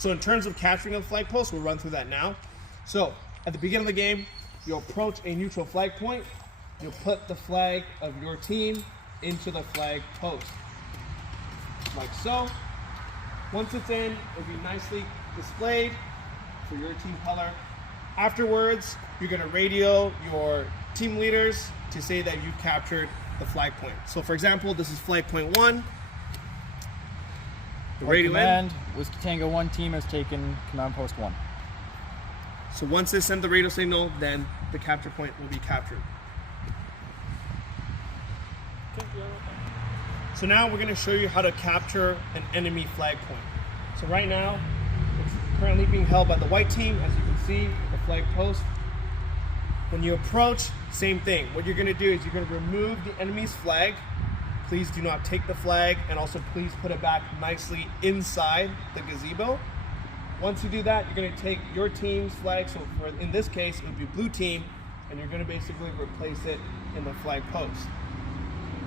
So in terms of capturing a flag post, we'll run through that now. So at the beginning of the game, you'll approach a neutral flag point. You'll put the flag of your team into the flag post, like so. Once it's in, it'll be nicely displayed for your team color. Afterwards, you're gonna radio your team leaders to say that you captured the flag point. So for example, this is flag point 1. The radio command was Tango 1 team has taken command post 1. So once they send the radio signal, then the capture point will be captured. So now we're going to show you how to capture an enemy flag point. So right now, it's currently being held by the white team, as you can see, the flag post. When you approach, same thing. What you're going to do is you're going to remove the enemy's flag. Please do not take the flag, and also please put it back nicely inside the gazebo. Once you do that, you're going to take your team's flag, so in this case, it would be blue team, and you're going to basically replace it in the flag post.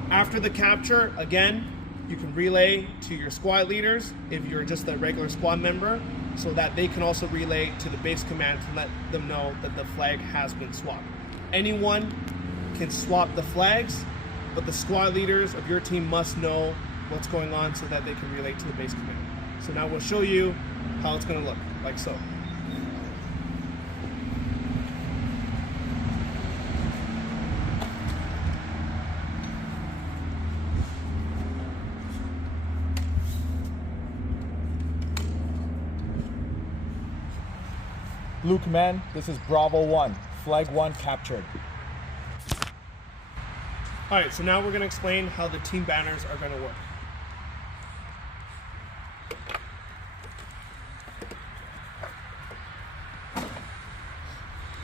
After the capture, again, you can relay to your squad leaders if you're just a regular squad member, so that they can also relay to the base command to let them know that the flag has been swapped. Anyone can swap the flags, but the squad leaders of your team must know what's going on so that they can relay to the base command. So now we'll show you how it's going to look, like so. Blue command, this is Bravo 1. Flag 1 captured. Alright, so now we're going to explain how the team banners are going to work.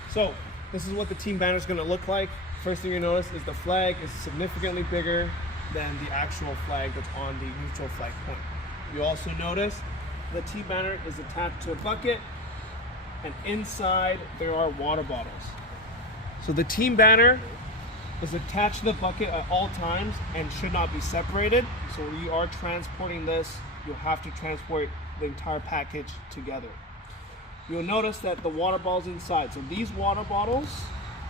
So, this is what the team banner is going to look like. First thing you notice is the flag is significantly bigger than the actual flag that's on the neutral flag point. You also notice the team banner is attached to a bucket, and inside there are water bottles. So the team banner is attached to the bucket at all times and should not be separated. So when you are transporting this, you'll have to transport the entire package together. You'll notice that the water bottles inside. So these water bottles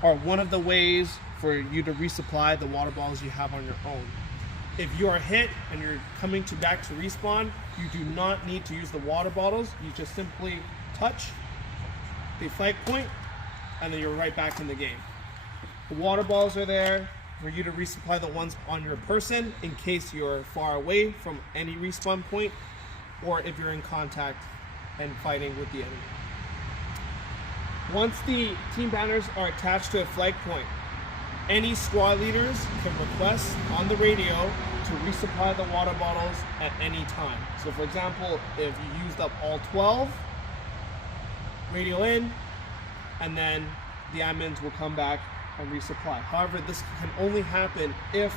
are one of the ways for you to resupply the water bottles you have on your own. If you are hit and you're coming back to respawn, you do not need to use the water bottles. You just simply touch the flag point, and then you're right back in the game. The water balls are there for you to resupply the ones on your person in case you're far away from any respawn point, or if you're in contact and fighting with the enemy. Once the team banners are attached to a flag point, any squad leaders can request on the radio to resupply the water bottles at any time. So for example, if you used up all 12, radio in, and then the admins will come back and resupply. However, this can only happen if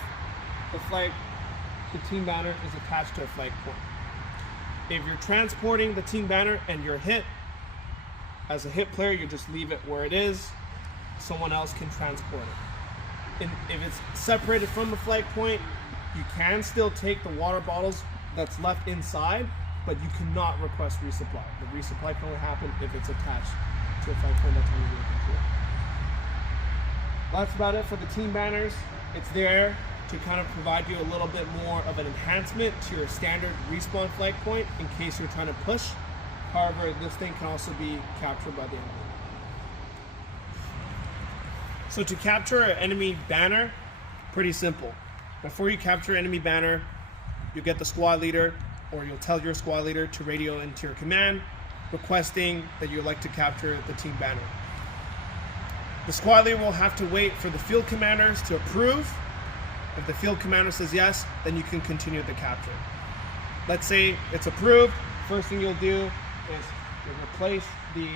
the team banner is attached to a flag point. If you're transporting the team banner and you're hit, as a hit player, you just leave it where it is. Someone else can transport it. And if it's separated from the flag point, you can still take the water bottles that's left inside, but you cannot request resupply. The resupply can only happen if it's attached to a flag point that's on your computer. That's about it for the team banners. It's there to kind of provide you a little bit more of an enhancement to your standard respawn flag point in case you're trying to push. However, this thing can also be captured by the enemy. So to capture an enemy banner, pretty simple. Before you capture enemy banner, you get the squad leader, or you'll tell your squad leader to radio into your command requesting that you'd like to capture the team banner. The squad leader will have to wait for the field commanders to approve. If the field commander says yes, then you can continue the capture. Let's say it's approved. First thing you'll do is you'll replace the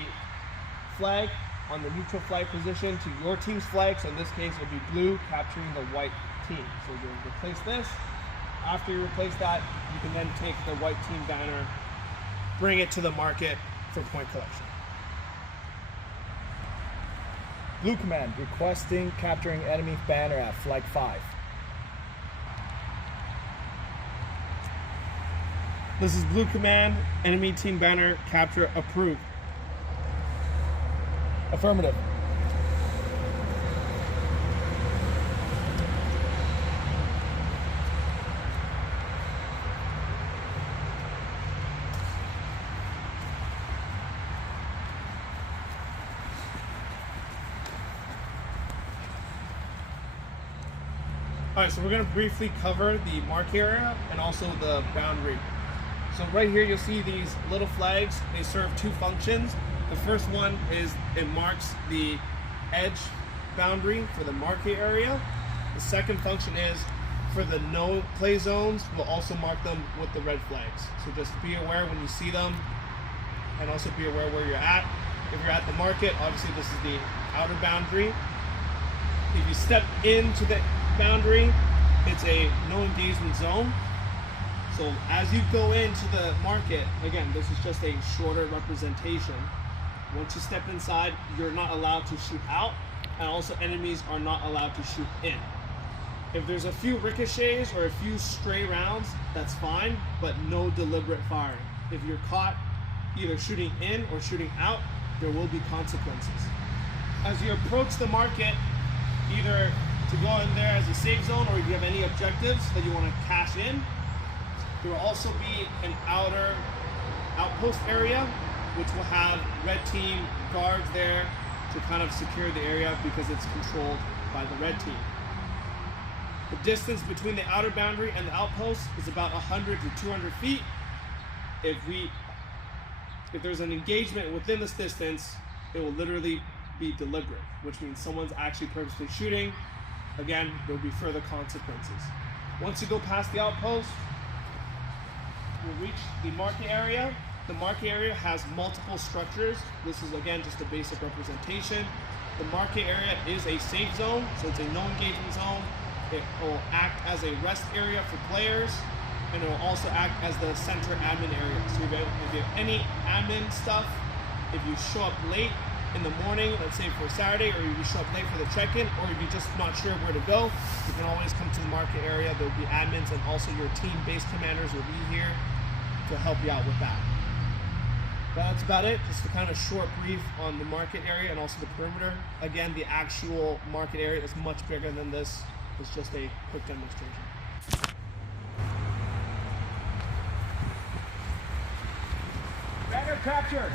flag on the neutral flag position to your team's flag. So in this case, it'll be blue capturing the white team. So you'll replace this. After you replace that, you can then take the white team banner, bring it to the market for point collection. Blue command, requesting capturing enemy banner at flag 5. This is Blue Command. Enemy team banner capture approved. Affirmative. All right, so we're gonna briefly cover the mark area and also the boundary. So right here, you'll see these little flags. They serve two functions. The first one is it marks the edge boundary for the market area. The second function is for the no play zones, we'll also mark them with the red flags. So just be aware when you see them, and also be aware where you're at. If you're at the market, obviously this is the outer boundary. If you step into the boundary, it's a no engagement zone. So as you go into the market, again, this is just a shorter representation. Once you step inside, you're not allowed to shoot out, and also enemies are not allowed to shoot in. If there's a few ricochets or a few stray rounds, that's fine, but no deliberate firing. If you're caught either shooting in or shooting out, there will be consequences. As you approach the market, either to go in there as a safe zone, or if you have any objectives that you want to cash in, there will also be an outer outpost area, which will have red team guards there to kind of secure the area because it's controlled by the red team. The distance between the outer boundary and the outpost is about 100 to 200 feet. If there's an engagement within this distance, it will literally be deliberate, which means someone's actually purposely shooting. Again, there will be further consequences. Once you go past the outpost, we'll reach the market area. The market area has multiple structures. This is again just a basic representation. The market area is a safe zone, so it's a no engagement zone. It will act as a rest area for players, and it will also act as the center admin area. So if you have any admin stuff, if you show up late in the morning, let's say for Saturday, or if you show up late for the check-in, or if you're just not sure where to go, you can always come to the market area. There will be admins, and also your team-based commanders will be here to help you out with that. That's about it. Just a kind of short brief on the market area and also the perimeter. Again, the actual market area is much bigger than this. It's just a quick demonstration. Banner captured.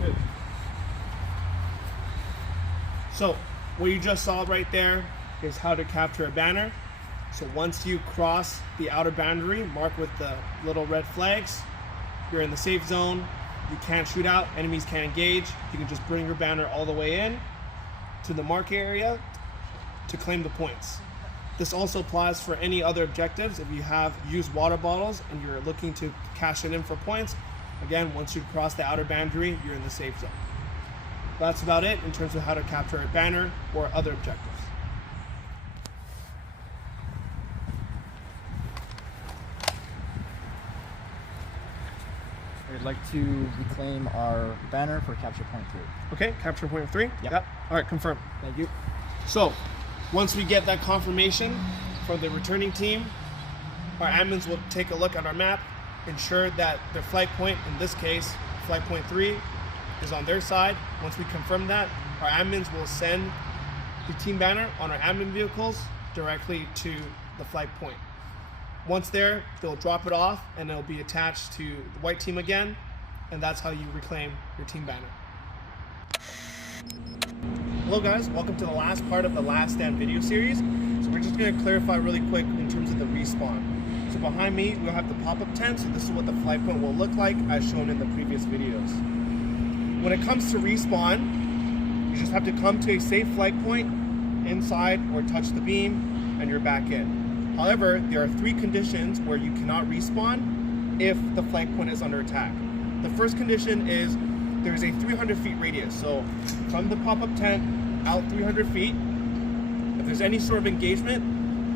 Good. So what you just saw right there is how to capture a banner. So once you cross the outer boundary, marked with the little red flags, you're in the safe zone. You can't shoot out, enemies can't engage. You can just bring your banner all the way in to the market area to claim the points. This also applies for any other objectives. If you have used water bottles and you're looking to cash it in for points, again, once you cross the outer boundary, you're in the safe zone. That's about it in terms of how to capture a banner or other objectives. We'd like to reclaim our banner for capture point 3. Okay, capture point 3? Yep. All right, confirm. Thank you. So, once we get that confirmation from the returning team, our admins will take a look at our map, ensure that their flight point, in this case, flight point 3, is on their side. Once we confirm that, our admins will send the team banner on our admin vehicles directly to the flight point. Once there, they'll drop it off and it'll be attached to the white team again, and that's how you reclaim your team banner. Hello guys, welcome to the last part of the Last Stand video series. So we're just going to clarify really quick in terms of the respawn. So behind me, we'll have the pop-up tent, so this is what the flight point will look like as shown in the previous videos. When it comes to respawn, you just have to come to a safe flight point inside or touch the beam and you're back in. However, there are 3 conditions where you cannot respawn if the flight point is under attack. The first condition is there's a 300 feet radius. So from the pop-up tent out 300 feet, if there's any sort of engagement,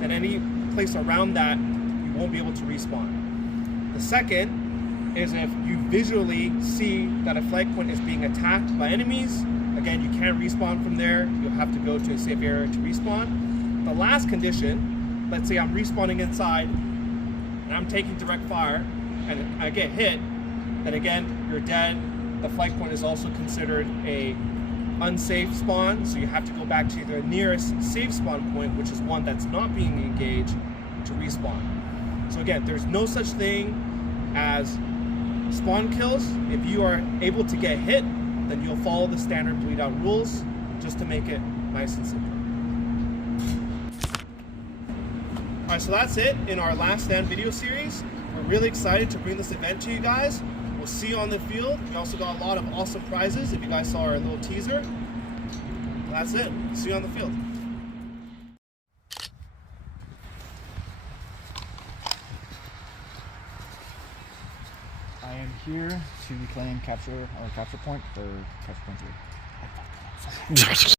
then any place around that, you won't be able to respawn. The second is if you visually see that a flight point is being attacked by enemies, again, you can't respawn from there. You'll have to go to a safe area to respawn. The last condition let's say I'm respawning inside and I'm taking direct fire and I get hit, then again, you're dead. The flight point is also considered a unsafe spawn, so you have to go back to the nearest safe spawn point, which is one that's not being engaged, to respawn. So again, there's no such thing as spawn kills. If you are able to get hit, then you'll follow the standard bleed out rules, just to make it nice and simple. Alright, so that's it in our last stand video series. We're really excited to bring this event to you guys. We'll see you on the field. We also got a lot of awesome prizes if you guys saw our little teaser. That's it. See you on the field. I am here to reclaim capture point for capture point 3.